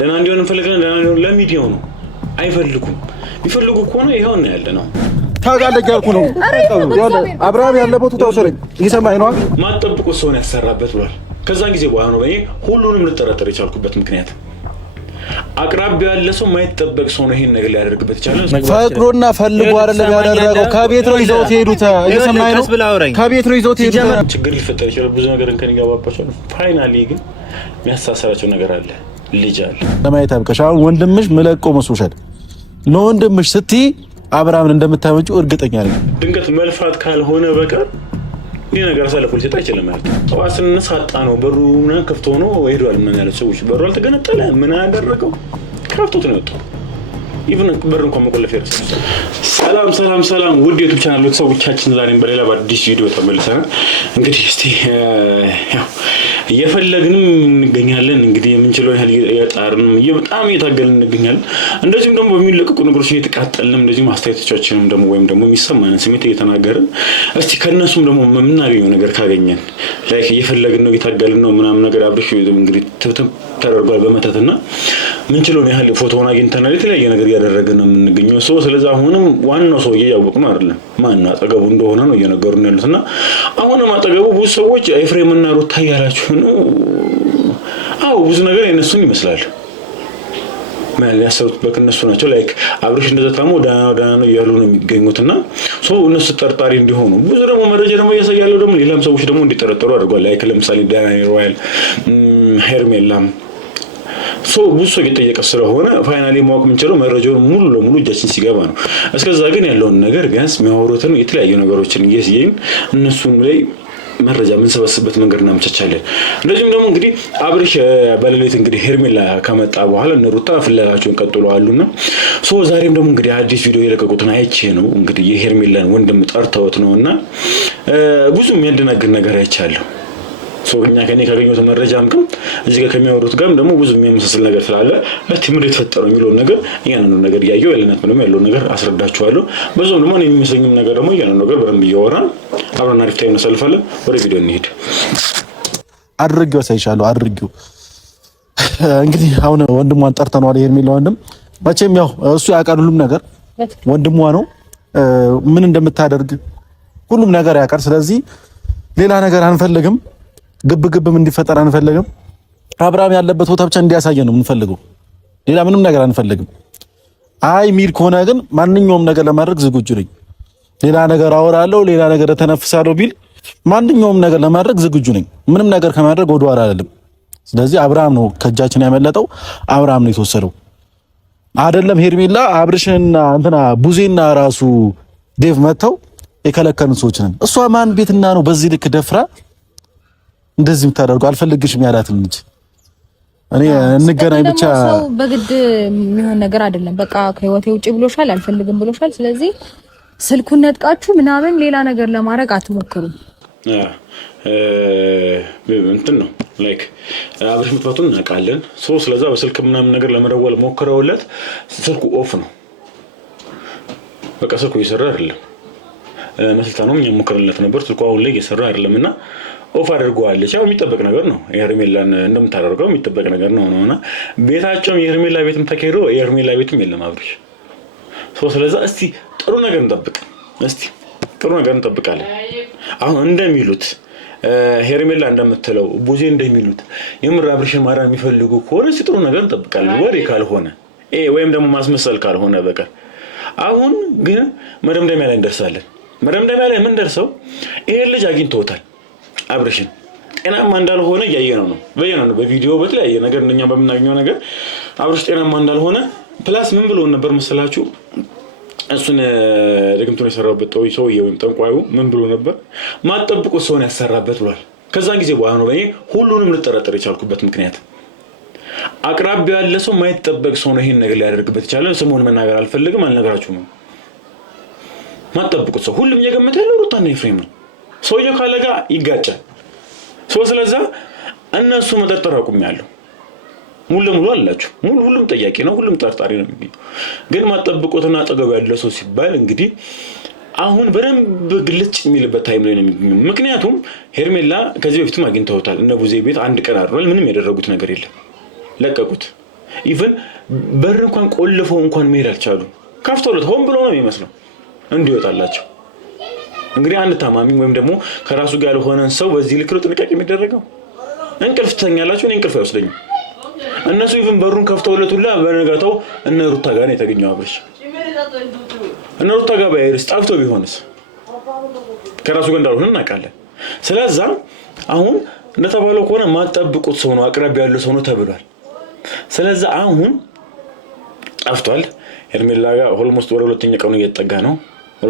ደህና እንዲሆን እንፈልጋለን። ደህና እንዲሆን ለሚዲያው ነው አይፈልጉም። ቢፈልጉ ከሆነ ይሄው ነው ያለ ነው። ታጋለህ ያልኩ ነው። አብርሃም ያለበት ተወሰረኝ እየሰማኝ ነው። ማጠብቁ ሰውን ያሰራበት ብሏል። ከዛን ጊዜ በኋላ ነው ሁሉንም ልጠረጠር የቻልኩበት ምክንያት አቅራቢው ያለ ሰው ማይጠበቅ ሰው ነው ይሄን ነገር ሊያደርግበት ይችላል። ፈቅዶና ፈልጎ አይደለም ያደረገው። ከቤት ነው ይዘውት ሄዱት። እየሰማኝ ነው። ከቤት ነው ይዘውት ሄዱት። ችግር ሊፈጠር ይችላል። ብዙ ነገር እንከን ይገባባቸው። ፋይናሊ ግን የሚያሳሰራቸው ነገር አለ። ልጅ አለ። ለማየት አብቀሽ አሁን ወንድምሽ መለቆ መስሎሻል። ለወንድምሽ ስትይ አብርሃምን እንደምታመጪው እርግጠኛ ነኝ። ድንገት መልፋት ካልሆነ በቀር ይሄ ነገር አሳልፎ ሊሰጥ አይችልም ማለት ነው። ጠዋስን ሳጣ ነው በሩና ከፍቶ ነው ሄዷል። ምን ያለ ሰዎች በሩ አልተገነጠለ ምን ያደረገው ከፍቶት ነው የወጣው። ኢቭን በር እንኳን መቆለፍ ይረሳል። ሰላም ውድ ዩቲዩብ ቻናል ቤተሰቦቻችን ዛሬም በሌላ በአዲስ ቪዲዮ ተመልሰናል። እንግዲህ እስቲ ያው እየፈለግንም እንገኛለን። እንግዲህ የምንችለው ያህል እየጣርን በጣም እየታገልን እንገኛለን። እንደዚህም ደግሞ በሚለቀቁ ነገሮች እየተቃጠልን እንደዚህም አስተያየቶቻችንም ደግሞ ወይም ደግሞ የሚሰማንን ስሜት እየተናገርን እስቲ ከነሱም ደግሞ የምናገኘው ነገር ካገኘን ላይክ እየፈለግን ነው እየታገልን ነው ምናምን ነገር አብርሽ እንግዲህ ተደርጓል በመተትና ምንችለው ያህል ፎቶውን አግኝተናል። የተለያየ ነገር ያደረገን ነው የምንገኘው። ስለዚህ አሁንም ዋናው ሰውዬ ያወቅነው አይደለም ማን አጠገቡ እንደሆነ ነው እየነገሩን ያሉትና አሁንም አጠገቡ ብዙ ሰዎች ኤፍሬምና ሩታ ያላችሁ ነው። አው ብዙ ነገር የነሱን ይመስላል ማለት ያሰሩት በከነሱ ናቸው። ላይክ አብርሽ እንደዛታሙ ዳና ነው ያሉ ነው የሚገኙትና እነሱ ተጠርጣሪ እንዲሆኑ ብዙ ደግሞ መረጃ ደግሞ ያሳያሉ። ደግሞ ሌላም ሰዎች ደግሞ እንዲጠረጠሩ አድርጓል። ላይክ ለምሳሌ ዳና ሮያል ሄርሜላም ብዙ ሰው እየጠየቀ ስለሆነ ፋይናሊ ማወቅ የምንችለው መረጃውን ሙሉ ለሙሉ እጃችን ሲገባ ነው። እስከዛ ግን ያለውን ነገር ቢያንስ የሚያወሩትን የተለያዩ ነገሮችን እየስየን እነሱን ላይ መረጃ ምን ሰበስበት መንገድ እናመቻቻለን። እንደዚሁም ደግሞ እንግዲህ አብርሽ በሌሊት እንግዲህ ሄርሜላ ከመጣ በኋላ እነሩታ ፍለጋቸውን ቀጥለዋልና ዛሬም ደግሞ እንግዲህ አዲስ ቪዲዮ የለቀቁትን አይቼ ነው እንግዲህ የሄርሜላን ወንድም ጠርተውት ነውና ብዙ የሚያደናግር ነገር አይቻለሁ። እኛ ከኔ ካገኘሁት መረጃም ግን እዚህ ጋር ከሚያወሩት ጋርም ደግሞ ብዙ የሚያመሳስል ነገር ስላለ እስቲ ምን የተፈጠረው የሚለውን ነገር ያንን ነገር ያየው ያለነት ምንም ያለው ነገር አስረዳችኋለሁ። በዛውም ደግሞ የሚመስለኝም ነገር ደግሞ ያንን ነገር በደንብ እያወራን አብረን አሪፍ ታይም እናሳልፋለን። ወደ ቪዲዮ እንሂድ። አድርጌው ሳይሻለው አድርጌው እንግዲህ አሁን ወንድሟን ጠርተነዋል። ሄርሜላ ወንድም መቼም ያው እሱ ያውቃል ሁሉም ነገር ወንድሟ ነው ምን እንደምታደርግ ሁሉም ነገር ያውቃል። ስለዚህ ሌላ ነገር አንፈልግም። ግብግብም እንዲፈጠር አንፈልግም። አብርሃም ያለበት ቦታ ብቻ እንዲያሳየን ነው የምንፈልገው። ሌላ ምንም ነገር አንፈልግም። አይ ሚል ከሆነ ግን ማንኛውም ነገር ለማድረግ ዝግጁ ነኝ። ሌላ ነገር አወራለሁ፣ ሌላ ነገር ተነፍሳለሁ ቢል ማንኛውም ነገር ለማድረግ ዝግጁ ነኝ። ምንም ነገር ከማድረግ ወደ ኋላ አይደለም። ስለዚህ አብርሃም ነው ከእጃችን ያመለጠው፣ አብርሃም ነው የተወሰደው። አይደለም ሄርሜላ አብርሽና እንትና ቡዜና ራሱ ዴቭ መተው የከለከሉን ሰዎች ነን። እሷ ማን ቤትና ነው በዚህ ልክ ደፍራ እንደዚህ የምታደርገው? አልፈልግሽም ያላትን ልጅ እኔ እንገናኝ ብቻ ሰው በግድ የሚሆን ነገር አይደለም። በቃ ከህይወቴ ውጪ ብሎሻል፣ አልፈልግም ብሎሻል። ስለዚህ ስልኩን ነጥቃችሁ ምናምን ሌላ ነገር ለማድረግ አትሞክሩ። እንትን ነው ላይክ አብርሽ ምትፈቱን እናውቃለን። ስለዛ በስልክ ምናምን ነገር ለመደወል ሞክረውለት ስልኩ ኦፍ ነው። በቃ ስልኩ እየሰራ አይደለም። መስልታ ነው እኛም ሞክረንለት ነበር። ስልኩ አሁን ላይ እየሰራ አይደለምና ኦፍ አድርጓለች። ያው የሚጠበቅ ነገር ነው። የሄርሜላን እንደምታደርገው የሚጠበቅ ነገር ነውና ቤታቸው የሄርሜላ ቤትም ተከሄዶ የሄርሜላ ቤትም የለም አብርሽ። ስለዛ እስቲ ጥሩ ነገር እንጠብቅ። እስቲ ጥሩ ነገር እንጠብቃለን። አሁን እንደሚሉት ሄርሜላ እንደምትለው ቡዜ እንደሚሉት የምር አብርሽን ማራን የሚፈልጉ ከሆነ እስቲ ጥሩ ነገር እንጠብቃለን። ወሬ ካልሆነ ወይም ደግሞ ማስመሰል ካልሆነ በቀር አሁን ግን መደምደሚያ ላይ እንደርሳለን። መደምደሚያ ላይ ምን ደርሰው ይሄ ልጅ አግኝቶታል። አብርሽን ጤናማ እንዳልሆነ ያየነው ነው በቪዲዮ በተለያየ ነገር እንደኛ በመናገኘው ነገር አብርሽ ጤናማ እንዳልሆነ ፕላስ ምን ብሎ ነበር መሰላችሁ? እሱን ደግምቱን የሰራበት ሰውዬ ወይም ጠንቋዩ ምን ብሎ ነበር? ማጠብቁ ሰውን ያሰራበት ብሏል። ከዛን ጊዜ በኋላ ነው ሁሉንም ልጠረጠር የቻልኩበት ምክንያት አቅራቢው ያለ ሰው ማይጠበቅ ሰው ነው ይሄን ነገር ሊያደርግበት ይችላል። ስሙን መናገር አልፈልግም አልነግራችሁም። ማጠብቁት ሰው ሁሉም የገመተ ያለው ሩታና ኤፍሬም ነው። ሰውየው ካለጋ ይጋጫል። ስለዛ እነሱ መጠርጠር አቁሚያለሁ። ሙሉ ለሙሉ አላችሁ ሁሉም ጠያቂ ነው፣ ሁሉም ጠርጣሪ ነው የሚገኘው። ግን ማጠብቁትና አጠገቡ ያለው ሰው ሲባል እንግዲህ አሁን በደንብ ግልጽ የሚልበት ታይም ላይ ነው የሚገኘው። ምክንያቱም ሄርሜላ ከዚህ በፊትም አግኝተውታል። እነ ቡዜ ቤት አንድ ቀን አድሯል። ምንም ያደረጉት ነገር የለም። ለቀቁት። ኢቭን በር እንኳን ቆልፈው እንኳን መሄድ አልቻሉ። ከፍተውለት ሆን ብሎ ነው የሚመስለው እንዲወጣላቸው። እንግዲህ አንድ ታማሚ ወይም ደግሞ ከራሱ ጋር ያልሆነን ሰው በዚህ ልክ ነው ጥንቃቄ የሚደረገው። እንቅልፍ ትተኛላችሁ፣ እኔ እንቅልፍ አይወስደኝም። እነሱ ኢቭን በሩን ከፍተውለት ሁላ በነጋታው እነ ሩታ ጋር ነው የተገኘው አብርሽ። እነ ሩታ ጋር ባይርስ ጠፍቶ ቢሆንስ ከራሱ ጋር እንዳልሆነ እናውቃለን። ስለዚህ አሁን እንደተባለው ከሆነ ማጠብቁት ሰው ነው አቅራቢ ያለው ሰው ነው ተብሏል። ስለዚህ አሁን ጠፍቷል። ሄርሜላ ጋር ኦልሞስት ወደ ሁለተኛ ቀኑ እየተጠጋ ነው፣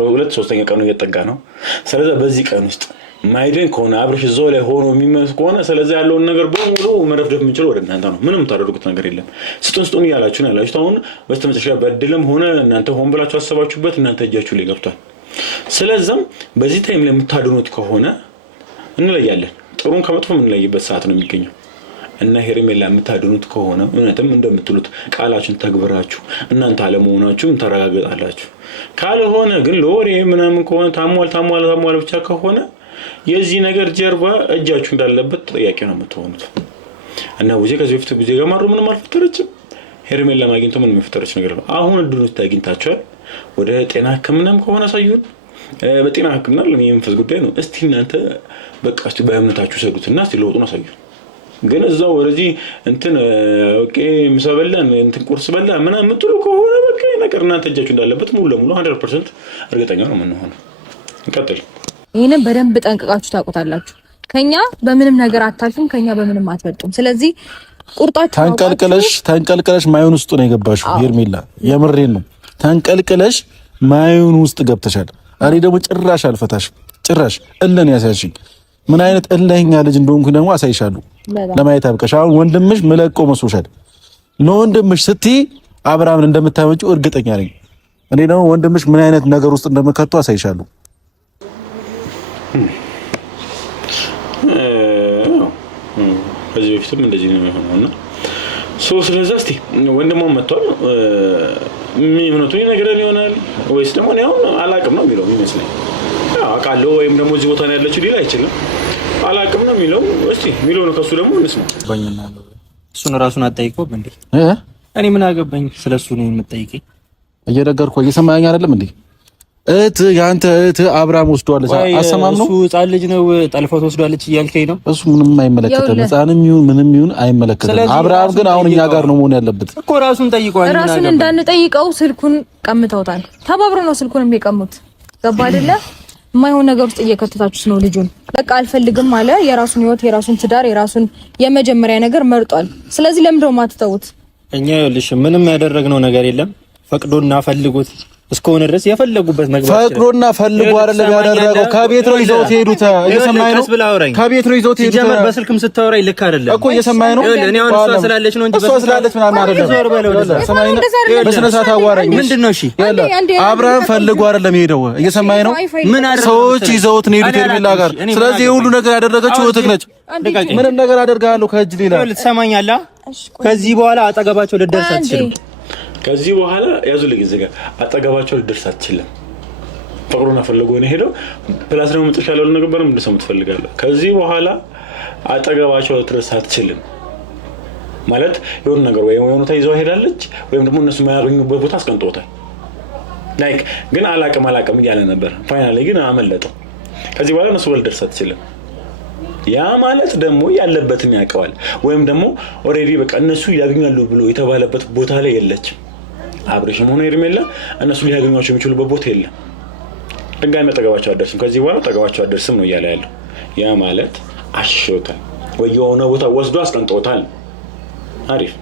ሁለት ሶስተኛ ቀኑ እየተጠጋ ነው። ስለዚህ በዚህ ቀን ውስጥ ማይድን ከሆነ አብርሽ እዛው ላይ ሆኖ የሚመስ ከሆነ ስለዚህ ያለውን ነገር በሙሉ መረፍደፍ የምንችለው ወደ እናንተ ነው። ምንም ታደርጉት ነገር የለም። ስጡን እያላችሁ ነው ያላችሁት። አሁን በስተመጨረሻ በድልም ሆነ እናንተ ሆን ብላችሁ አሰባችሁበት እናንተ እጃችሁ ላይ ገብቷል። ስለዚህ በዚህ ታይም ላይ የምታድኑት ከሆነ እንለያለን። ጥሩን ከመጥፎ የምንለይበት ሰዓት ነው የሚገኘው እና ሄርሜላ የምታድኑት ከሆነ እውነትም እንደምትሉት ቃላችሁን ተግብራችሁ እናንተ አለመሆናችሁም ተረጋግጣላችሁ። ካልሆነ ግን ለወሬ ምናምን ከሆነ ታሟል ብቻ ከሆነ የዚህ ነገር ጀርባ እጃችሁ እንዳለበት ተጠያቂ ነው የምትሆኑት። እና ወዜ ከዚህ በፊት ጉዜ ጋር ማሩ ምንም አልፈጠረችም። ሄርሜላ ማግኘቱ ምንም የፈጠረች ነገር ነው። አሁን እድሉን ታግኝታችኋል። ወደ ጤና ሕክምናም ከሆነ ሳይሆን በጤና ሕክምና ለሚመንፈስ ጉዳይ ነው። እስቲ እናንተ በቃ እስቲ በእምነታችሁ ሰዱትና እስቲ ለውጡን አሳዩ። ግን እዛው ወደዚህ እንትን ኦኬ ምሳ በላን እንትን ቁርስ በላ ምናምን የምትሉ ከሆነ በቃ ነገር እናንተ እጃችሁ እንዳለበት ሙሉ ለሙሉ 100% እርግጠኛ ነው የምንሆነው። እንቀጥል። ይሄንን በደንብ ጠንቅቃችሁ ታውቁታላችሁ። ከኛ በምንም ነገር አታልፉም፣ ከኛ በምንም አትበልጡም። ስለዚህ ቁርጣችሁ ተንቀልቅለሽ ማይሆን ውስጥ ነው የገባሽው ሄርሜላ። የምሬን ነው። ተንቀልቅለሽ ማይሆን ውስጥ ገብተሻል። እኔ ደግሞ ጭራሽ አልፈታሽም። ጭራሽ እለን ያሳሽኝ ምን አይነት እለኛ ልጅ እንደሆንኩ ደግሞ አሳይሻለሁ። ለማየት አብቀሽ። አሁን ወንድምሽ መለቆ መስሎሻል። ለወንድምሽ ስትይ አብርሃምን እንደምታመጪው እርግጠኛ ነኝ። እኔ ደግሞ ወንድምሽ ምን አይነት ነገር ውስጥ እንደምከቱ አሳይሻለሁ። ከዚህ በፊትም እንደዚህ ነው የሆነውና ስለዚህ እስቲ ወንድሟን መጥቷል። ምንቱ ይነግረን ይሆናል ወይስ ደግሞ ነው አላቅም ነው የሚለው የሚመስለኝ። አውቃለሁ ወይም ደግሞ እዚህ ቦታ ነው ያለችው ሊል አይችልም። አላቅም ነው የሚለው። እስቲ የሚለው ነው ከሱ ደግሞ እንስማ። እሱን ራሱን አጠይቀውም እንዴ? እኔ ምን አገባኝ ስለሱ ነው የምጠይቀኝ? እየነገርኩ እየሰማኸኝ አይደለም እንዴ? ያንተ አብርሃም ወስዷለች። አሰማም ነው እሱ ህፃን ልጅ ነው ጠልፎት ወስዷለች እያልከኝ ነው? እሱ ምንም አይመለከተም። ህፃንም ይሁን ምንም ይሁን አይመለከተም። አብርሃም ግን አሁን እኛ ጋር ነው መሆን ያለበት እኮ። ራሱን ጠይቀዋል። ራሱን እንዳንጠይቀው ስልኩን ቀምተውታል። ተባብረው ነው ስልኩን የሚቀሙት። ገባ አይደለ? የማይሆን ነገር ውስጥ እየከተታችሁት ነው ልጁን። በቃ አልፈልግም አለ። የራሱን ህይወት፣ የራሱን ትዳር፣ የራሱን የመጀመሪያ ነገር መርጧል። ስለዚህ ለምን ነው ማትተውት? እኛ ይኸውልሽ ምንም ያደረግነው ነገር የለም። ፈቅዶና ፈልጎት እስከሆነ ድረስ የፈለጉበት መግባት ፈቅዶና ፈልጎ አይደለም ያደረገው። ከቤት ነው ይዘውት ሄዱት። እየሰማኸኝ ነው? ከቤት ነው ይዘውት ሄዱት። ጀመር በስልክም ስታወራኝ ልክ አይደለም እኮ እየሰማኸኝ ነው? እኔ አሁን እሷ ስላለች ነው እንጂ እሷ ስላለች ምናምን አይደለም። ሰማኸኝ ነው? በስነ ስርዓት አዋራኝ። ምንድነው? እሺ አብርሃም ፈልጎ አይደለም ሄደው። እየሰማኸኝ ነው? ምን አደረገ? ሰዎች ይዘውት ነው ሄዱት ሄርሜላ ጋር። ስለዚህ የሁሉ ነገር ያደረገችው እህትህ ነች። ምንም ነገር አደርጋለሁ ከእጅ ሌላ። ትሰማኛለህ? ከዚህ በኋላ አጠገባቸው ልደርስ አትችልም። ከዚህ በኋላ ያዙልኝ እዚህ ጋር አጠገባቸው ልደርስ አትችልም። ፈቅዶና ፈልጎ ነው ሄደው። ፕላስ ደግሞ መጥቻ ያለው ነገር በረም እንደሰሙ ትፈልጋለህ። ከዚህ በኋላ አጠገባቸው ልደርስ አትችልም ማለት የሆነ ነገር ወይ የሆነ ታይዘው ሄዳለች ወይም ደግሞ እነሱ ማያገኙበት ቦታ አስቀምጦታል። ላይክ ግን አላቅም እያለ ነበር። ፋይናሊ ግን አመለጠው። ከዚህ በኋላ እነሱ ልደርስ አትችልም። ያ ማለት ደግሞ ያለበትን ያውቀዋል ወይም ደግሞ ኦሬዲ በቃ እነሱ ያገኛሉ ብሎ የተባለበት ቦታ ላይ የለችም። አብርሽም ሆነ ሄርሜላ እነሱ ሊያገኟቸው የሚችሉበት ቦታ የለም። ድጋሚ አጠገባቸው አደርስም፣ ከዚህ በኋላ አጠገባቸው አደርስም ነው እያለ ያለው። ያ ማለት አሽሾታል ወይ የሆነ ቦታ ወስዶ አስቀምጦታል። አሪፍ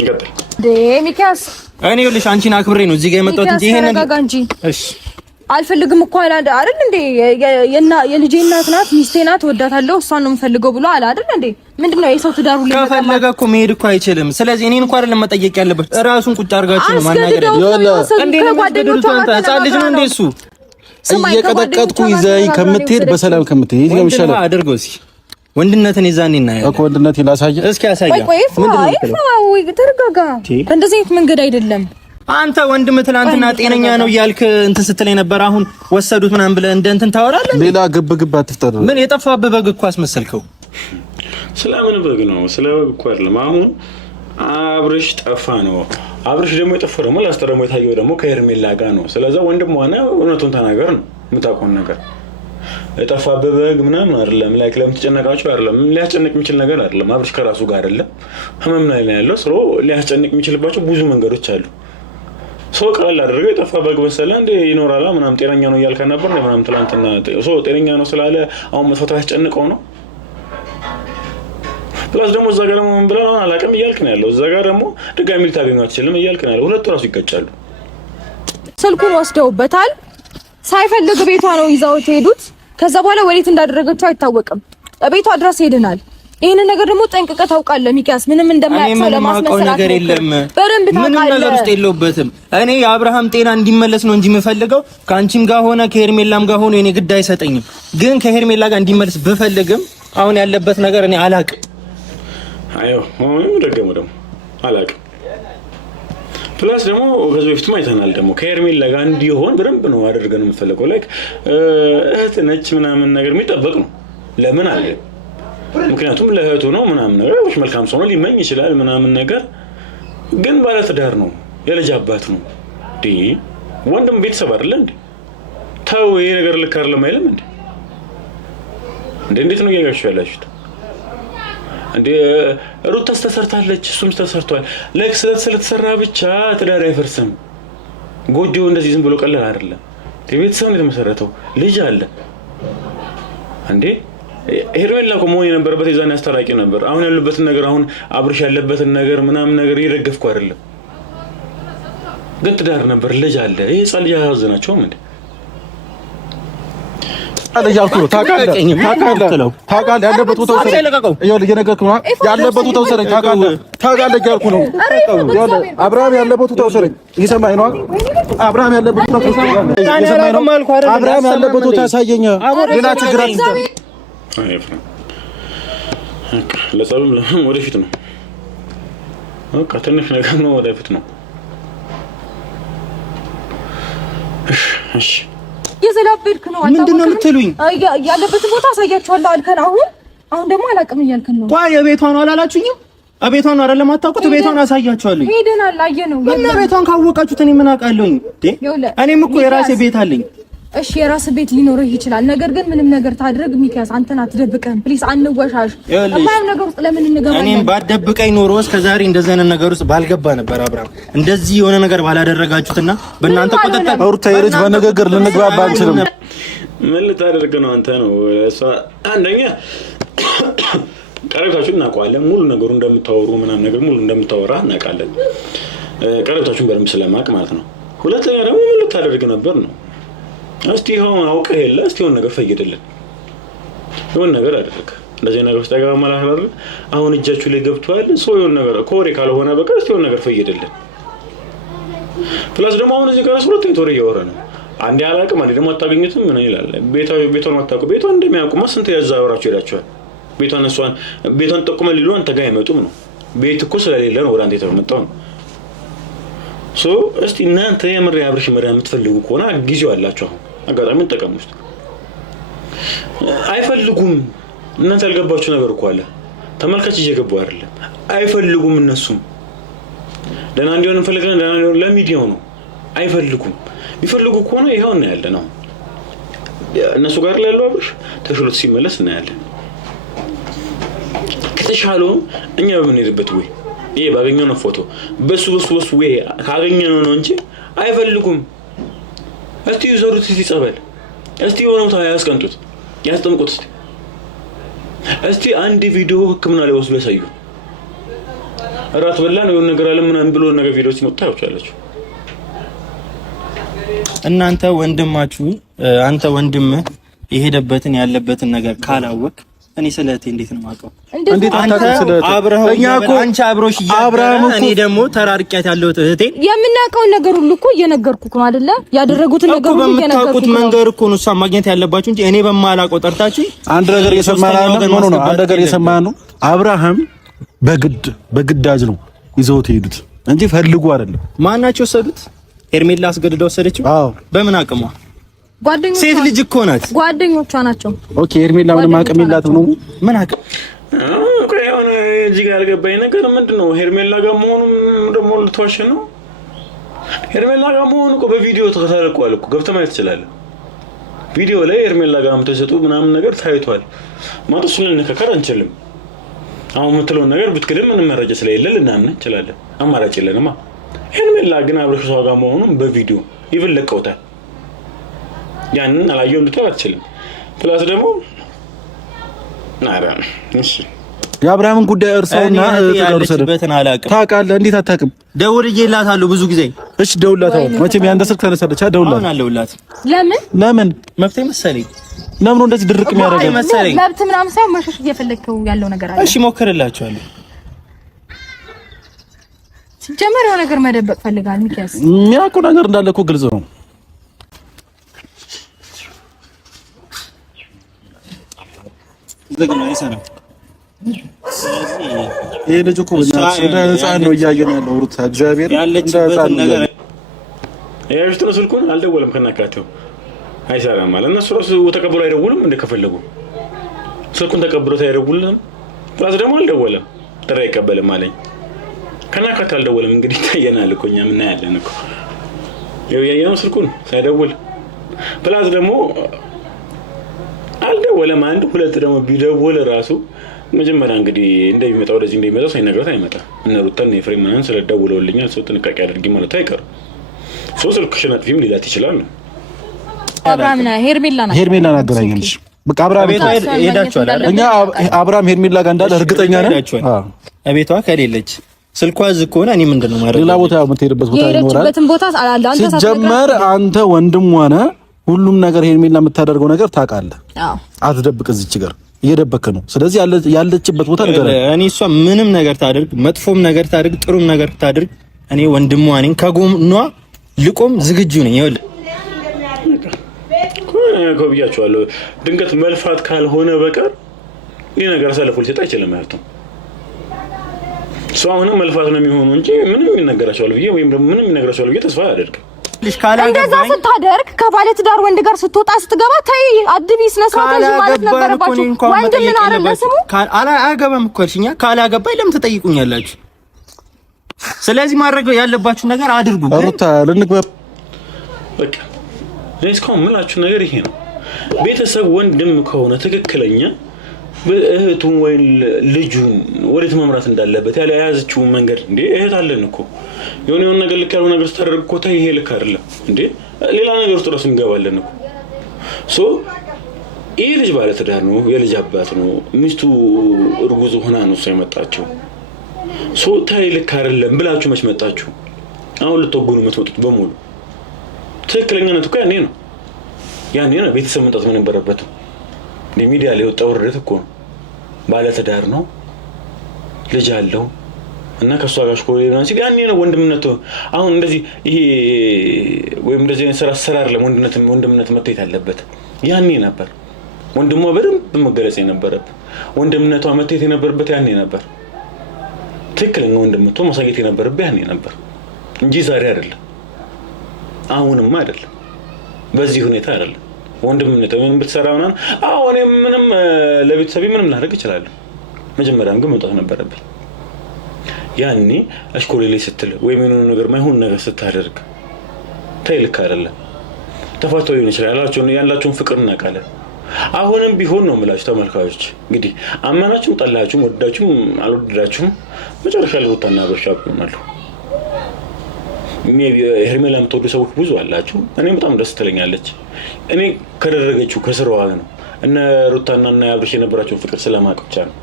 ይቀጥል። ሚኪያስ እኔ ልሽ አንቺን አክብሬ ነው እዚህ ጋር የመጣሁት እንጂ ይሄንን እሺ አልፈልግም እኮ አለ አይደል እንዴ? የልጄ እናት ናት፣ ሚስቴ ናት፣ ወዳታለሁ፣ እሷን ነው የምፈልገው ብሎ አለ አይደል እንዴ? ምንድነው የሰው ትዳሩ ላይ ከፈለገ እኮ መሄድ እኮ አይችልም። ስለዚህ እኔን እንኳን አይደለም መጠየቅ ያለበት ራሱን ቁጭ አድርጋችሁ ነው ማናገር ያለበት። እንዴ ነው ጓደኞቹ ህፃን ልጅ ነው እንዴ እሱ? እየቀጠቀጥኩ ይዘኝ ከምትሄድ በሰላም ከምትሄድ ነው የሚሻለው። አድርገው እስኪ ወንድነትን ይዛኔ እና እኮ ወንድነትን ላሳየ እስኪ ያሳያ። ወይ ተረጋጋ። እንደዚህ አይነት መንገድ አይደለም። አንተ ወንድም ትላንትና ጤነኛ ነው እያልክ እንትን ስትለኝ ነበር። አሁን ወሰዱት ምናምን ብለህ እንደ እንትን ታወራለህ። ሌላ ግብ አትፍጠር። ምን የጠፋብህ በግ እኮ አስመሰልከው። ስለምን በግ ነው? ስለ በግ እኮ አይደለም። አሁን አብርሽ ጠፋ ነው። አብርሽ ደግሞ የጠፋው ደግሞ ላስተረሞ የታየው ደግሞ ከሄርሜላ ጋር ነው። ስለዚህ ወንድም ሆነ እውነቱን ተናገር ነው የምታውቀውን ነገር። የጠፋብህ በግ ምናምን አይደለም። ላይክ ለምን ተጨነቃችሁ አይደለም። ሊያስጨንቅ የሚችል ነገር አይደለም። አብርሽ ከራሱ ጋር አይደለም፣ ህመም ላይ ነው ያለው። ስለ ሊያስጨንቅ የሚችልባቸው ብዙ መንገዶች አሉ። ሰው ቀላል አድርገው የጠፋ በግ መሰለህ እንደ ይኖራላ ምናምን ጤነኛ ነው እያልከ ነበር ነው ምናምን ትላንትና። ሰው ጤነኛ ነው ስላለ አሁን መጥፋቱ ያስጨንቀው ነው። ፕላስ ደግሞ እዛ ጋር ደግሞ ምን ብለህ አሁን አላውቅም እያልክ ነው ያለው። እዛ ጋር ደግሞ ድጋሚ ልታገኘው አትችልም እያልክ ነው ያለው። ሁለቱ ራሱ ይጋጫሉ። ስልኩን ወስደውበታል። ሳይፈልግ ቤቷ ነው ይዛውት ሄዱት። ከዛ በኋላ ወዴት እንዳደረገችው አይታወቅም። ቤቷ ድረስ ሄደናል። ይሄን ነገር ደግሞ ጠንቅቀህ ታውቃለህ ሚኪያስ። ምንም እንደማያውቀው ለማስመሰል ነገር የለም። በደንብ ታውቃለህ። ምንም ነገር ውስጥ የለውበትም። እኔ የአብርሃም ጤና እንዲመለስ ነው እንጂ የምፈልገው ከአንቺም ጋር ሆነ ከሄርሜላም ጋር ሆነ የኔ ግድ አይሰጠኝም። ግን ከሄርሜላ ጋር እንዲመለስ ብፈልግም አሁን ያለበት ነገር እኔ አላውቅም። አዮ ደግሞ አላውቅም። ፕላስ ደግሞ ከዚህ በፊትም አይተናል ደግሞ ከሄርሜላ ጋር እንዲሆን በደንብ ነው አድርገን የምፈልገው። ላይክ እህት ነች ምናምን ነገር የሚጠበቅ ነው። ለምን አለ ምክንያቱም ለእህቱ ነው ምናምን ነገር መልካም ሰው ነው ሊመኝ ይችላል ምናምን ነገር። ግን ባለትዳር ነው፣ የልጅ አባት ነው። ወንድም ቤተሰብ አይደለ እንዴ? ተው ይሄ ነገር ልክ አይደለም አይልም እንዴ? እንዴት ነው እያያችሁ ያላችሁት እንዴ? ሩታ ተሰርታለች፣ እሱም ተሰርቷል። ላይክ ስለተሰራ ብቻ ትዳር አይፈርስም። ጎጆ እንደዚህ ዝም ብሎ ቀላል አይደለም። ቤተሰብ ነው የተመሰረተው፣ ልጅ አለ እንዴ። ሄርሜላ እኮ መሆን የነበረበት የዛኔ አስታራቂ ነበር። አሁን ያሉበትን ነገር አሁን አብርሽ ያለበትን ነገር ምናምን ነገር እየደገፍኩ አይደለም። ግን ትዳር ነበር፣ ልጅ አለ። ይሄ ጻል ያያዘናቸውም እንዴ ያልኩ ነው። ታውቃለህ ያለበት ቦታ ወሰደኝ። ይኸውልህ እየነገርኩህ ነው። ያለበት ቦታ ወሰደኝ። ታውቃለህ ያልኩ ነው። አብርሃም ያለበት ቦታ ወሰደኝ። እየሰማኸኝ ነው? አብርሃም ያለበት ቦታ ወሰደኝ። አብርሃም ያለበት ቦታ አሳየኝ። ሌላ ችግር አትይዘህ ለጸብም ለምን ወደፊት ነው። በቃ ትንሽ ነገር ነው፣ ወደፊት ነው። እሺ የዘላበድክ ነው። ምንድነው የምትሉኝ? ያለበትን ቦታ አሳያችኋለሁ አልከን። አሁን ደግሞ አላውቅም እያልከን ነው። ቆይ የቤቷን ነው አላላችሁኝም? ቤቷን ነው አይደለም አታውቁት? ቤቷን አሳያችኋለሁ። ሄደናል፣ አየነው። እና ቤቷን ካወቃችሁት እኔ ምን አውቃለሁኝ? እኔም እኮ የራሴ ቤት አለኝ። እሺ የራስ ቤት ሊኖርህ ይችላል። ነገር ግን ምንም ነገር ታድርግ ሚኪያስ፣ አንተን አትደብቀን ፕሊዝ። አንወሻሽ። ማየም ነገር ውስጥ ለምን እንገባለን? እኔም ባደብቀኝ ኖሮ እስከዛሬ እንደዚህ አይነት ነገር ውስጥ ባልገባ ነበር። አብርሃም እንደዚህ የሆነ ነገር ባላደረጋችሁትና በእናንተ ቁጥጥር ሩታ የልጅ በንግግር ልንግባባ አንችልም። ምን ልታደርግ ነው አንተ? ነው እሷ አንደኛ ቀረብታችሁን እናውቀዋለን። ሙሉ ነገሩ እንደምታወሩ ምናምን ነገር ሙሉ እንደምታወራ እናውቃለን። ቀረብታችሁን በደንብ ስለማቅ ማለት ነው። ሁለተኛ ደግሞ ምን ልታደርግ ነበር ነው? እስቲ ይሁን አውቀህ የለ እስቲ ይሁን ነገር ፈይደልን፣ ይሁን ነገር አደረክ። እንደዚህ ነገር ውስጥ ያገባ ማለት አይደል? አሁን እጃችሁ ላይ ገብቷል። ሰው ይሁን ነገር ኮሬ ካልሆነ በቃ እስቲ ይሁን ነገር ፈይደልን። ፕላስ ደግሞ አሁን እዚህ ጋር ሁለቱም ተወረ እያወራ ነው። አንዴ አላውቅም፣ አንዴ ደግሞ አታገኙትም ምን ይላል? ቤቷን ማታውቁ ቤቷን እንደሚያውቁማ ስንት ያዛወራችሁ ሄዳችኋል። ቤቷን ጠቁመን ሊሉ አንተ ጋር አይመጡም ነው። ቤት እኮ ስለሌለ ነው ወደ አንተ የተመጣው ነው። እስቲ እናንተ የምር አብርሽ መሪያ የምትፈልጉ ከሆነ ጊዜው አላችሁ። አሁን አጋጣሚ ተጠቀሙ። ውስጥ አይፈልጉም። እናንተ ያልገባችሁ ነገር እኮ አለ። ተመልካች እየገቡ አይደለም። አይፈልጉም። እነሱም ደህና እንዲሆን እንፈልጋለን። ደህና እንዲሆን ለሚዲያው ነው። አይፈልጉም። ቢፈልጉ ከሆነ ይሄው ነው ያለ ነው። እነሱ ጋር ላይ ያለው አብርሽ ተሽሎት ሲመለስ እናያለን። ከተሻለው እኛ በምንሄድበት ወይ ይሄ ባገኘነው ፎቶ በሱ ወይ ካገኘነው ነው እንጂ አይፈልጉም። እስቲ ይዘሩት፣ እስቲ ጸበል፣ እስቲ የሆነ ቦታ ያስቀምጡት፣ ያስጠምቁት። እስቲ አንድ ቪዲዮ ሕክምና ላይ ወስዶ ያሳዩ። እራት በላን የሆነ ነገር አለ ምናምን ብሎ ነገር ቪዲዮ ሲመጣ ታውቃላችሁ። እናንተ ወንድማችሁ አንተ ወንድምህ የሄደበትን ያለበትን ነገር ካላወቅ እኔ ስለቴ እንዴት ነው ማውቀው? እንዴት አንተ አብረው አንቺ አብሮሽ እኔ ደግሞ ተራርቂያት ያለሁት እህቴ የምናውቀውን ነገር ሁሉ እኮ እየነገርኩህ ነው አይደለ? ያደረጉትን ነገር ሁሉ በምታውቁት መንገድ እኮ ነው እሷ ማግኘት ያለባችሁ እንጂ እኔ በማላውቀው ጠርታችሁ አንድ ነገር እየሰማን ነው። አንድ ነገር እየሰማን ነው። አብርሃም በግዳጅ ነው ይዘውት ሄዱት እንጂ ፈልጉ አይደለም። ማናቸው ወሰዱት? ሄርሜላ አስገድዳ ወሰደችው። በምን አቅሟ? ጓደኞቿ ሴት ልጅ እኮ ናት። ጓደኞቿ ናቸው። ኦኬ ሄርሜላ ምንም አቅም የላትም ነው። ምን አቅም ቆይ አሁን እዚህ ጋር ያልገባኝ ነገር ምንድነው? ሄርሜላ ጋር መሆኑም ደግሞ ልትዋሽ ነው? ሄርሜላ ጋር መሆኑ እኮ በቪዲዮ ተለቋል እኮ ገብተህ ማየት ትችላለህ። ቪዲዮ ላይ ሄርሜላ ጋር ተሰጡ ምናምን ነገር ታይቷል ማለት እሱን ልንከከር አንችልም። አሁን የምትለውን ነገር ብትክድም ምንም መረጃ ስለሌለ ልናምን እንችላለን። አማራጭ የለንማ። ሄርሜላ ግን አብረሽ ሰው ጋር መሆኑን በቪዲዮ ይብን ለቀውታል። ያንን አላየው እንድትል አትችልም። ፕላስ ደግሞ ናራ እሺ የአብርሃምን ጉዳይ እርሳውና ያለችበትን አላውቅም። ታውቃለህ? እንዴት አታውቅም? ደውዬላታለሁ ብዙ ጊዜ። እሺ ደውልላታው። መቼም ያንተ ስልክ ተነሳለች። ደውልላት። አለውላት። ለምን መፍትሄ መሰለኝ። ለምን እንደዚህ ድርቅ የሚያደርገው መሰለኝ? መብት ምናምን ሳይሆን መሸሽ እየፈለግከው ያለው ነገር አለ። እሺ ሞክርላችኋለሁ። ሲጀመር የሆነ ነገር መደበቅ ፈልጋል። ሚኪያስ የሚያውቀው ነገር እንዳለ እኮ ግልጽ ነው። ደግና አይሰራም። ይሄ ልጅ እኮ እንደ ህፃን ነው እያየን ያለው ሩታ እግዚአብሔር ያለችበት ነገር ያዩት ነው። ስልኩን አልደወለም ከናካቴው አይሰራም ማለት እነሱ ራሱ ተቀብሎ አይደውልም። እንደከፈለጉ ስልኩን ተቀብሎት አይደውልም። ፕላስ ደግሞ አልደወለም። ጥሪ አይቀበልም አለኝ። ከናካቴው አልደወለም። እንግዲህ ታየናል እኮ እኛ ምን ያለን እኮ ያየነው ስልኩን ሳይደውል። ፕላስ ደግሞ አልደወለም። አንድ ሁለት ደግሞ ቢደውል ራሱ መጀመሪያ እንግዲህ እንደሚመጣ ወደዚህ እንደሚመጣው ሳይነግራት አይመጣ። እነ ሩታን የፍሬም ምናምን ስለደውለውልኛል ሰው ጥንቃቄ አድርጊ ማለት አይቀርም። ሰው ስልክሽን አጥፊም ሊላት ይችላል ነው። አብርሃምና ሄርሜላና አገናኘንሽ። በቃ አብርሃም ሄዳችኋል አይደል? እኛ አብርሃም ሄርሜላ ጋር እንዳለ እርግጠኛ ነን። ቤቷ ከሌለች ስልኳ እዚህ ከሆነ እኔ ምንድነው ማለት ሌላ ቦታ የምትሄድበት ቦታ ይኖራል። የሄደችበትን ቦታ አንተ ሲጀመር አንተ ወንድም ሆነ ሁሉም ነገር ሄርሜላ የምታደርገው ነገር ታውቃለህ። አትደብቅ። እዚች ጋር እየደበክ ነው። ስለዚህ ያለችበት ቦታ ነገር እኔ እሷ ምንም ነገር ታደርግ፣ መጥፎም ነገር ታደርግ፣ ጥሩም ነገር ታደርግ፣ እኔ ወንድሟ ነኝ። ከጎኗ ልቆም ዝግጁ ነኝ። ይኸውልህ ብያቸዋለሁ። ድንገት መልፋት ካልሆነ በቀር ይህ ነገር አሳልፎ ሊሰጥ አይችልም ማለት ነው። ሰው አሁንም መልፋት ነው የሚሆነው እንጂ ምንም ይነገራቸዋል ብዬ ወይም ደግሞ ምንም ይነገራቸዋል ብዬ ተስፋ አያደርግም። እንደዛ ስታደርግ ከባለ ትዳር ወንድ ጋር ስትወጣ ስትገባ ታይ አድቢ ስነስርዓት ማለት ነበረባችሁ። ወንድ ምን አረለ ስሙ አያገባም እኮ አልሽኛ። ካላገባኝ ለምን ትጠይቁኛላችሁ? ስለዚህ ማድረግ ያለባችሁ ነገር አድርጉ። ሩታ ልንግባ በቃ እስካሁን የምላችሁ ነገር ይሄ ነው። ቤተሰብ ወንድም ከሆነ ትክክለኛ እህቱን ወይ ልጁን ወዴት መምራት እንዳለበት ያለ የያዘችው መንገድ እንዴ እህት አለን እኮ የሆነ ነገር ልክ ያለው ነገር ስታደርግ እኮ ታይ ይሄ ልክ አይደለም እንዴ ሌላ ነገር ውስጥ ራሱ እንገባለን እኮ። ሶ ይሄ ልጅ ባለ ትዳር ነው፣ የልጅ አባት ነው፣ ሚስቱ እርጉዝ ሆና ነው እሷ የመጣችው። ሶ ታይ ልክ አይደለም ብላችሁ መች መጣችሁ? አሁን ልትወጉኑ የምትመጡት በሙሉ ትክክለኛነት እኮ ያኔ ነው ቤተሰብ መጣት ምን ነበረበት? ሚዲያ ላይ ወጣው ወረደ እኮ ባለ ትዳር ነው፣ ልጅ አለው እና ከሷ ጋር ሽኮሌ ነው ሲል ያኔ ነው ወንድምነቱ። አሁን እንደዚህ ይሄ ወይም እንደዚህ ሰራር ወንድምነት መታየት አለበት። ያኔ ነበር ወንድሟ በደንብ መገለጽ የነበረበት፣ ወንድምነቷ መታየት የነበረበት ያኔ ነበር። ትክክለኛ ወንድምነቷ ማሳየት የነበረበት ያኔ ነበር እንጂ ዛሬ አይደለም፣ አሁንም አይደለም፣ በዚህ ሁኔታ አይደለም። ወንድምነት ምን ብትሰራውና አሁን ምንም ለቤተሰቤ ምንም ላደርግ እችላለሁ። መጀመሪያም ግን መውጣት ነበረብኝ። ያኔ አሽኮሌ ስትል ወይም የሆነ ነገር ማይሆን ነገር ስታደርግ ታይልካ አይደለም። ተፋተው ይሆን ይችላል ያላችሁን ፍቅር እናውቃለን። አሁንም ቢሆን ነው የምላችሁ ተመልካቾች፣ እንግዲህ አማናችሁም ጠላችሁም ወዳችሁም አልወደዳችሁም መጨረሻ ላይ ሩታና አብርሽ ይሆናሉ። ሄርሜላ የምትወዱ ሰዎች ብዙ አላችሁ። እኔም በጣም ደስ ትለኛለች። እኔ ከደረገችው ከስራዋ ነው እነ ሩታና እና አብርሽ የነበራቸውን ፍቅር ስለማውቅ ብቻ ነው።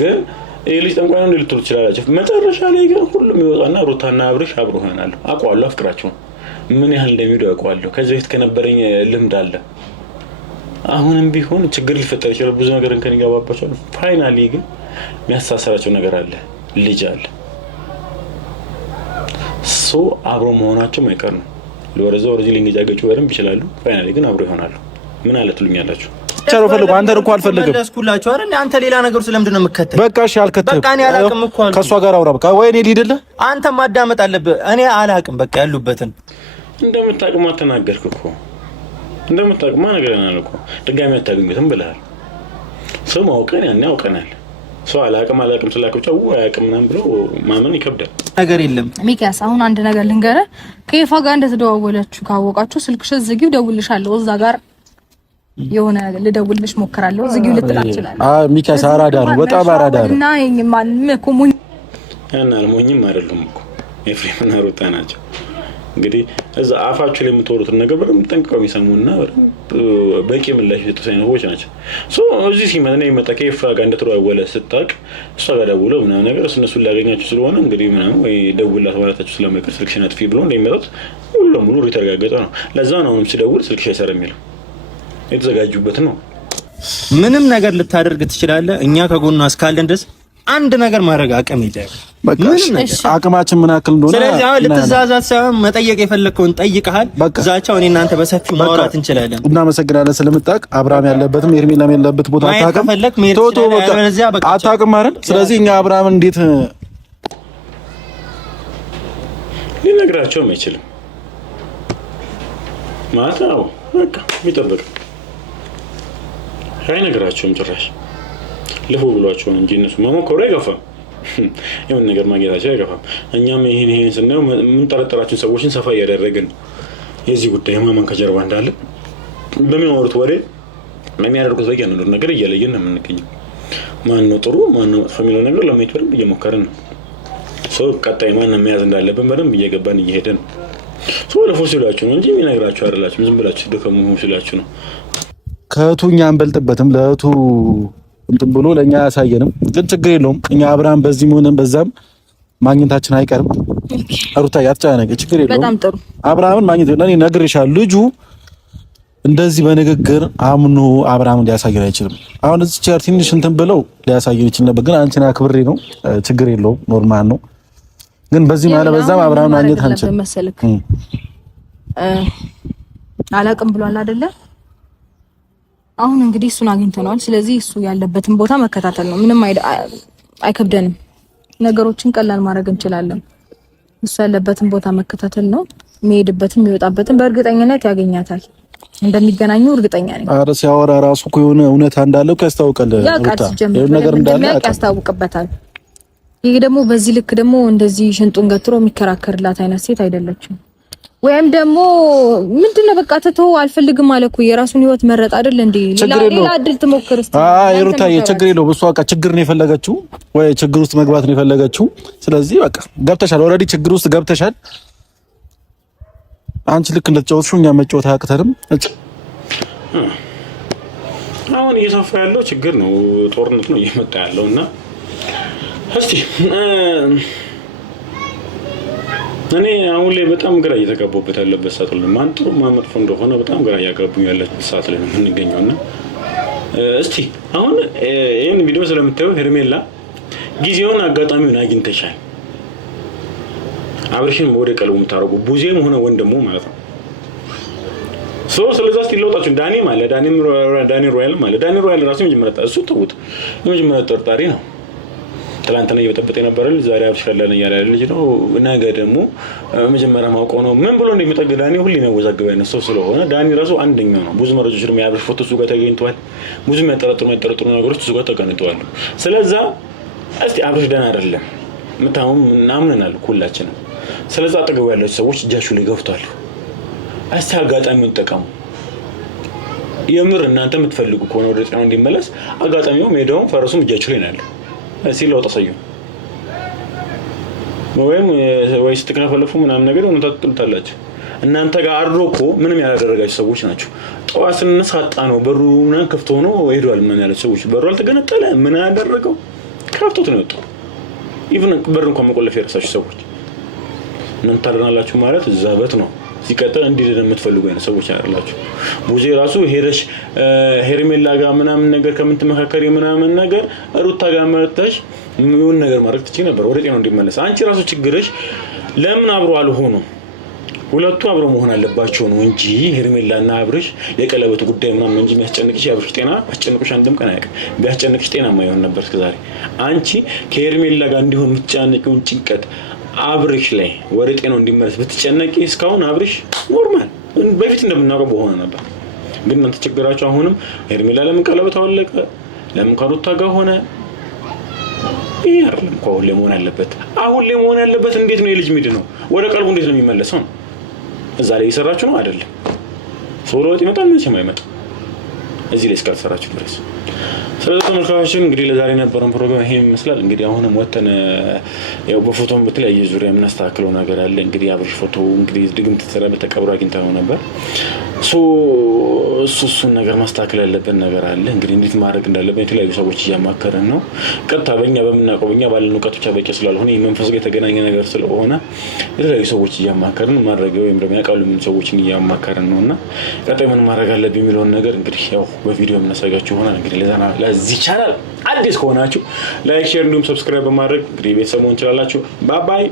ግን ይሄ ልጅ ጠንቋይ ነው ልትሉ ትችላላችሁ። መጨረሻ ላይ ግን ሁሉም ይወጣና ሩታና አብርሽ አብሮ ይሆናሉ። አውቀዋለሁ፣ አፍቅራቸው ምን ያህል እንደሚሄዱ አውቀዋለሁ። ከዚህ በፊት ከነበረኝ ልምድ አለ። አሁንም ቢሆን ችግር ሊፈጠር ይችላል፣ ብዙ ነገር እንከን ይገባባቸዋል። ፋይናሊ ግን የሚያስተሳስራቸው ነገር አለ፣ ልጅ አለ። ሶ አብሮ መሆናቸው ማይቀር ነው። ወደዚህ ሊንገጫገጩ በደንብ ይችላሉ። ፋይናሊ ግን አብሮ ይሆናሉ። ምን አለ ትሉኛላችሁ? ቻው ፈልጉ። አንተ እኮ አልፈልግም። ደስኩላችሁ አይደል? አንተ ሌላ ነገር ስለምንድን ነው የምከተል? በቃ እሺ አልከተልም። በቃ እኔ አላውቅም እኮ አልኩ። ከሷ ጋር አውራ። በቃ ወይ እኔ ልሂድልህ። አንተ ማዳመጥ አለብህ። እኔ አላውቅም። በቃ ያሉበትን እንደምታውቅማ ተናገርክ እኮ። እንደምታውቅማ ነገርና እኮ ድጋሚ አታገኙትም ብለሃል። ሰው ማውቀን ያኔ አውቀናል። ሰው አላቅም ስላከብቻው አያቅም ምናምን ብሎ ማመን ይከብዳል። ነገር የለም ሚኪያስ፣ አሁን አንድ ነገር ልንገርህ። ከይፋ ጋር እንደተደዋወላችሁ ካወቃችሁ ስልክሽ ዝጊው፣ ደውልልሻለሁ። እዛ ጋር የሆነ ልደውልልሽ ሞክራለሁ። ዝጊው ልትላት ይችላል። ሚኪያስ አራዳ ነው፣ በጣም አራዳ ነው። እና ማንም ኮሙኝ እና አልሞኝም አይደለም እኮ ኤፍሬም እና ሩታ ናቸው። እንግዲህ እዛ አፋችሁ ላይ የምትወሩትን ነገር በደንብ ጠንቅቀው የሚሰሙና በቂ ምላሽ የሰጡ ሰዎች ናቸው። እዚህ ሲመጣ ከኤፍራ ጋር እንደተደዋወለ ስታውቅ እሷ ጋር ደውለው ምናምን ነገር እነሱን ሊያገኛችሁ ስለሆነ እንግዲህ ምናምን ወይ ደውላት ማለታችሁ ስለማይቀር ስልክሽን አጥፊ ብሎ እንደሚመጣት ሙሉ ለሙሉ የተረጋገጠ ነው። ለዛ ነው አሁንም ሲደውል ስልክሽ አይሰራም የሚለው የተዘጋጁበት ነው። ምንም ነገር ልታደርግ ትችላለህ። እኛ ከጎኗ እስካለን ድረስ አንድ ነገር ማድረግ አቅም ይላል። በቃ አቅማችን ምን ያክል እንደሆነ ስለዚህ አሁን ልትዛዛት ሳይሆን መጠየቅ የፈለከውን ጠይቀሃል። ዛቻው እኔ እናንተ በሰፊው ማውራት እንችላለን። እናመሰግናለን ስለምታውቅ። አብርሃም ያለበትም ኤርሜላም ያለበት ቦታ አታውቅም፣ አታውቅም አይደል? ስለዚህ እኛ አብርሃምን እንዴት ሊነግራቸውም አይችልም ማለት ነው። በቃ የሚጠበቅ አይነግራቸውም ጭራሽ ልፎ ብሏቸው ነው እንጂ እነሱ መሞከሩ አይገፋም። የሆነ ነገር ማግኘታቸው አይገፋም። እኛም ይሄን ስናየው የምንጠረጠራቸው ሰዎችን ሰፋ እያደረግን የዚህ ጉዳይ ማመን ከጀርባ እንዳለ በሚያወሩት ወሬ የሚያደርጉት በእያንዳንዱ ነገር እየለየን ነው የምንገኘው። ማን ነው ጥሩ ማን ነው መጥፎ የሚለው ነገር ለማየት በደንብ እየሞከርን ነው። ቀጣይ ማን መያዝ እንዳለብን በደንብ እየገባን እየሄደ ነው። ለፎ ሲሏችሁ ነው እንጂ የሚነግራችሁ አይደላችሁም። ዝም ብላችሁ ደከሙ ሲሏችሁ ነው። ከእህቱ እኛ አንበልጥበትም። ለእህቱ እንትን ብሎ ለኛ ያሳየንም፣ ግን ችግር የለውም። እኛ አብርሃም በዚህም ሆነ በዛም ማግኘታችን አይቀርም። ሩታ ያትጫነቀ ችግር የለውም። በጣም ጥሩ አብርሃምን ማግኘት ነው። እኔ ነግሬሻለሁ። ልጁ እንደዚህ በንግግር አምኖ አብርሃምን ሊያሳየን አይችልም። አሁን እዚህ ቻር ትንሽ እንትን ብለው ሊያሳየን ይችላል ነበር፣ ግን አንቺን አክብሬ ነው። ችግር የለውም፣ ኖርማል ነው። ግን በዚህ ማለት በዛም አብርሃም ማግኘት አንችልም። አላቅም ብሏል አይደለ? አሁን እንግዲህ እሱን አግኝተናል። ስለዚህ እሱ ያለበትን ቦታ መከታተል ነው። ምንም አይከብደንም። ነገሮችን ቀላል ማድረግ እንችላለን። እሱ ያለበትን ቦታ መከታተል ነው። የሚሄድበትን የሚወጣበትን በእርግጠኝነት ያገኛታል። እንደሚገናኙ እርግጠኛ ነኝ። ኧረ ሲያወራ ራሱ እኮ የሆነ እውነታ እንዳለው ያስታውቃል። ነገር እንዳለ ያስታውቅበታል። ይሄ ደግሞ በዚህ ልክ ደግሞ እንደዚህ ሽንጡን ገትሮ የሚከራከርላት አይነት ሴት አይደለችም። ወይም ደግሞ ምንድነው በቃ ተተው አልፈልግም ማለት ነው። የራሱን ህይወት መረጥ አይደል እንዴ? ሌላ እድል ትሞክር እስቲ። ሩታዬ ችግር የለውም። እሷ በቃ ችግር ነው የፈለገችው ወይ ችግር ውስጥ መግባት ነው የፈለገችው። ስለዚህ በቃ ገብተሻል፣ ኦልሬዲ ችግር ውስጥ ገብተሻል። አንቺ ልክ እንደተጫወትሽው እኛ መጫወት አያቅተንም። አሁን እየሰፋ ያለው ችግር ነው፣ ጦርነት ነው እየመጣ ያለውና እስቲ እኔ አሁን ላይ በጣም ግራ እየተጋባሁበት ያለበት ሰዓት ላይ ማን ጥሩ ማን መጥፎ እንደሆነ በጣም ግራ እያጋቡኝ ያለበት ሰዓት ላይ ነው የምንገኘውና እስቲ አሁን ይሄን ቪዲዮ ስለምታዩ ሄርሜላ ጊዜውን አጋጣሚውን አግኝተሻል። አብርሽን ወደ ቀልቡ የምታረጉ ቡዜም ሆነ ወንድሙ ማለት ነው። ስለዚህ እስቲ ለውጣችሁ ዳኒ ማለት ዳኒ ሮያል ራሱ የመጀመሪያ እሱ ተውት የመጀመሪያ ተጠርጣሪ ነው። ትላንትና እየበጠበጠ የነበረ ልጅ ዛሬ አብርሽ ፈላለ ያለ ልጅ ነው። ነገ ደግሞ መጀመሪያ ማውቀው ነው ምን ብሎ እንደሚጠግ ዳኒ ሁሌ ነው ወዛግባ ያነሳው ስለሆነ ዳኒ ራሱ አንደኛው ነው። ብዙ መረጃዎች ደግሞ የአብርሽ ፎቶ እሱ ጋር ተገኝቷል። ብዙ የሚያጠረጥሩ ነገሮች እሱ ጋር ተገኝተዋል። ስለዛ እስቲ አብርሽ ደህና አይደለም ምታሙም እናምነናል ሁላችንም። ስለዛ አጠገቡ ያላችሁ ሰዎች እጃችሁ ላይ ገብቷል። እስቲ አጋጣሚውን ተጠቀሙ። የምር እናንተ የምትፈልጉ ከሆነ ወደ ጤናው እንዲመለስ አጋጣሚው ሜዳውም ፈረሱም እጃችሁ ላይ ነው ያለው። ሲለው ተሰዩ ወይ ስትከፋለፉ ምናምን ነገር ነው ተጥልታላችሁ። እናንተ ጋር አድሮ እኮ ምንም ያላደረጋችሁ ሰዎች ናቸው። ጠዋት ስንነሳ አጣ ነው በሩ ምናምን ከፍቶ ነው ሄዷል። ምን ያላችሁ ሰዎች በሩ አልተገነጠለ ምን ያደረገው ከፍቶት ነው የወጣው። ኢቭን በር እንኳን መቆለፍ የረሳችሁ ሰዎች እናንተ ታደርናላችሁ ማለት ዛበት ነው። ሲቀጥል እንዲደደ የምትፈልጉ አይነት ሰዎች አይደላችሁ። ቡዜ ራሱ ሄደሽ ሄርሜላ ጋር ምናምን ነገር ከምትመካከሪ ምናምን ነገር ሩታ ጋር መርተሽ ምን ነገር ማድረግ ትችይ ነበር ወደ ጤናው እንዲመለስ። አንቺ ራሱ ችግርሽ ለምን አብሮ አልሆኑም? ሁለቱ አብሮ መሆን አለባቸው ነው እንጂ ሄርሜላና አብርሽ የቀለበቱ ጉዳይ ምናምን እንጂ የሚያስጨንቅሽ አብርሽ ጤና አስጨንቅሽ አንድም ቀን አያውቅም። ቢያስጨንቅሽ ጤናማ ይሆን ነበር እስከዛሬ። አንቺ ከሄርሜላ ጋር እንዲሆን የምትጨነቂውን ጭንቀት አብርሽ ላይ ወደ ጤናው እንዲመለስ ብትጨነቂ እስካሁን አብርሽ ኖርማል በፊት እንደምናውቀው በሆነ ነበር። ግን እናንተ ችግራችሁ አሁንም ሄርሜላ ለምን ቀለበት አወለቀ ለምን ከሩታ ጋር ሆነ ይሄ አይደለም እኮ አሁን ላይ መሆን ያለበት። አሁን ላይ መሆን ያለበት እንዴት ነው የልጅ ሚድ ነው ወደ ቀልቡ እንዴት ነው የሚመለሰው? እዛ ላይ እየሰራችሁ ነው አይደለም? ሶሎ ወጥ ይመጣል ምን ሰማይመጣ እዚህ ላይ እስካልሰራችሁ ድረስ። ስለዚህ ተመልካቾችን እንግዲህ ለዛሬ የነበረን ፕሮግራም ይሄን ይመስላል። እንግዲህ አሁንም ወተን ያው በፎቶም በተለያየ ዙሪያ የምናስተካክለው ነገር አለ። እንግዲህ አብርሽ ፎቶ እንግዲህ ድግምት ተሰራበት ተቀብሮ አግኝተነው ነበር። እሱን ነገር ማስተካከል ያለብን ነገር አለ። እንግዲህ እንዴት ማድረግ እንዳለብን የተለያዩ ሰዎች እያማከረን ነው። ቀጥታ በእኛ በምናውቀው በእኛ ባለን እውቀት ብቻ በቂ ስላልሆነ የመንፈስ ጋር የተገናኘ ነገር ስለሆነ የተለያዩ ሰዎች እያማከረን ማድረግ ወይም ደግሞ ያውቃሉ ምን ሰዎችን እያማከረን ነውና ቀጣይ ምን ማድረግ አለብን የሚለውን ነገር እንግዲህ ያው በቪዲዮ የምናሳያችሁ ይሆናል። እንግዲህ ለዚህ ቻናል አዲስ ከሆናችሁ ላይክ፣ ሼር እንዲሁም ሰብስክራይብ በማድረግ እንግዲህ ቤተሰብ መሆን ትችላላችሁ። ባይ ባይ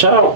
ቻው።